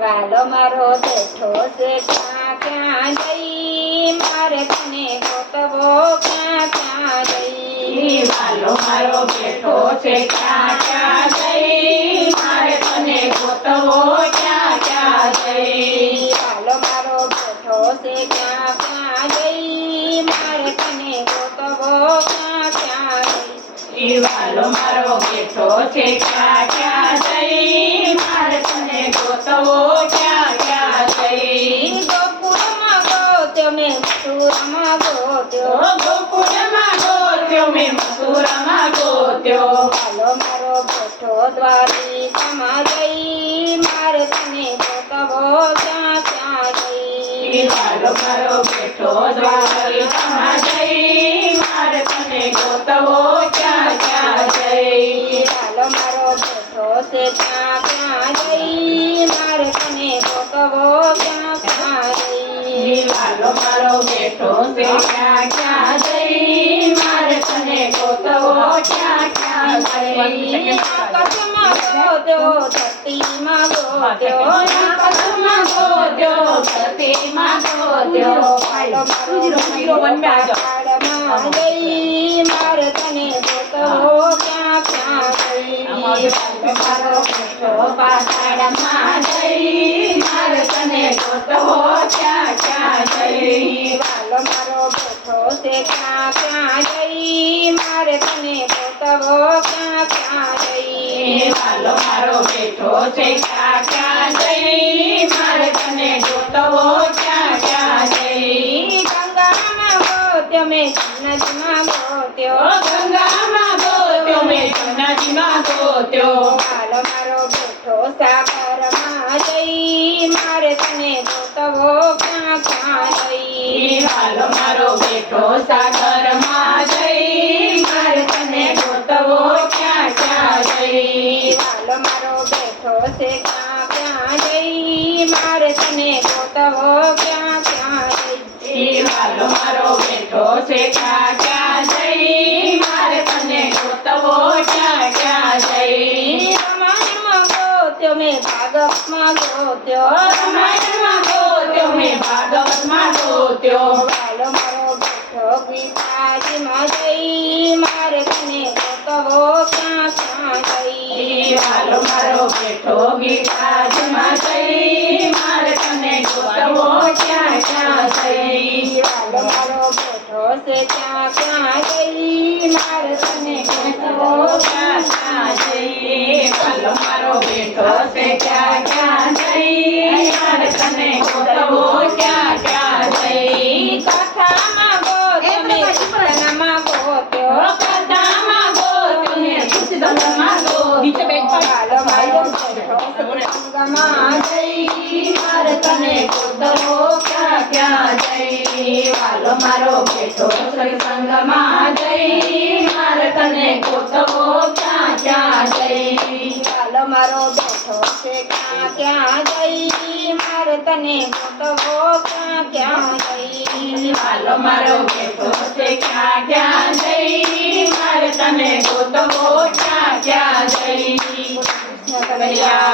વાલો મારો બેઠો છે ક્યાં ક્યાં જઈ મારે તને ગોતવો ક્યાં ક્યાં જઈ વાલો મારો બેઠો છે ક્યાં ક્યાં જઈ મારે તને ગોતવો ક્યાં ક્યાં જઈ વાલો મારો બેઠો છે ક્યાં ક્યાં જઈ મારે તને ગોતવો ક્યાં ક્યાં જઈ ઈ વાલો મારો બેઠો છે ક્યાં ક્યાં જઈ મથુરામાં ગોત્યો ગોકુળમાં ગોત્યો મેં મથુરામાં ગોત્યો વાલો મારો બેઠો દ્વારિકામાં જઈ મારે તને ગોતવો ક્યાં ક્યાં ઈ જઈ વાલો મારો બેઠો દ્વારિકામાં જઈ મારે તને ગોતવો ક્યાં મારો બેઠો છે ક્યાં ક્યાં જઈ મારે તને ગોતવો ક્યાં ઈ મારો બેઠો તે ક્યાં ક્યાં જઈ મારે તને ગોતવો ક્યાં ક્યાં જઈ આકાશમાં ગોત્યો વાલો મારો મારે તને ગોતવો ક્યાં ક્યાં ગઈ મારો બેઠો પાતાળમાં જઈ ક્યાં ક્યાં જઈ મારે તને ગોતવો ક્યાં ક્યાં એ જઈ વાલો મારો બેઠો છે ક્યાં ક્યાં જઈ મારે તને ગોતવો ક્યાં ક્યાં જઈ ગંગામાં ગોત્યો મેં નદીમાં ઓ ગોત્યો જઈ મારે તને ગોતવો ક્યાં ક્યાં જઈ ઈ વાલો મારો બેઠો છે ક્યાં ક્યાં જઈ મારે તને ગોતવો ક્યાં ક્યાં જઈ રામાયણમાં ગોત્યો મેં ભાગવતમાં ગોત્યો રામાયણમાં ગોત્યો મેં ભાગવતમાં ગોત્યો વાલો મારો બેઠો ગીતાજીમાં જઈ મારે તને ગોતવો ક્યાં ક્યાં ઈ જઈ વાલો મારો બેઠો ગીતાજીમાં જઈ મારો બેઠો છે ક્યાં ક્યાં જઈ મારે તને ગોતવો ક્યાં ક્યાં જઈ વાલો મારો બેઠો છે ક્યાં ક્યાં જઈ મારે તને ગોતવો ક્યાં ક્યાં જઈ કથામાં ગોત્યો મેં કીર્તનમાં ગોત્યો કથામાં ગોત્યો ને પુસ્તકમાં ગોત્યો વાલો મારો બેઠો છે સંગમાં જઈ મારે તને ગોતવો ક્યાં ક્યાં જઈ વાલો મારો બેઠો સત્સંગમાં જઈ, મારે તને ગોતવો ક્યાં ક્યાં જઈ? કાલ મારો બેઠો છે ક્યાં ક્યાં જઈ, મારે તને ગોતવો ક્યાં ક્યાં જઈ? કાલ મારો બેઠો છે ક્યાં ક્યાં જઈ, મારે તને ગોતવો ક્યાં ક્યાં જઈ? કૃષ્ણ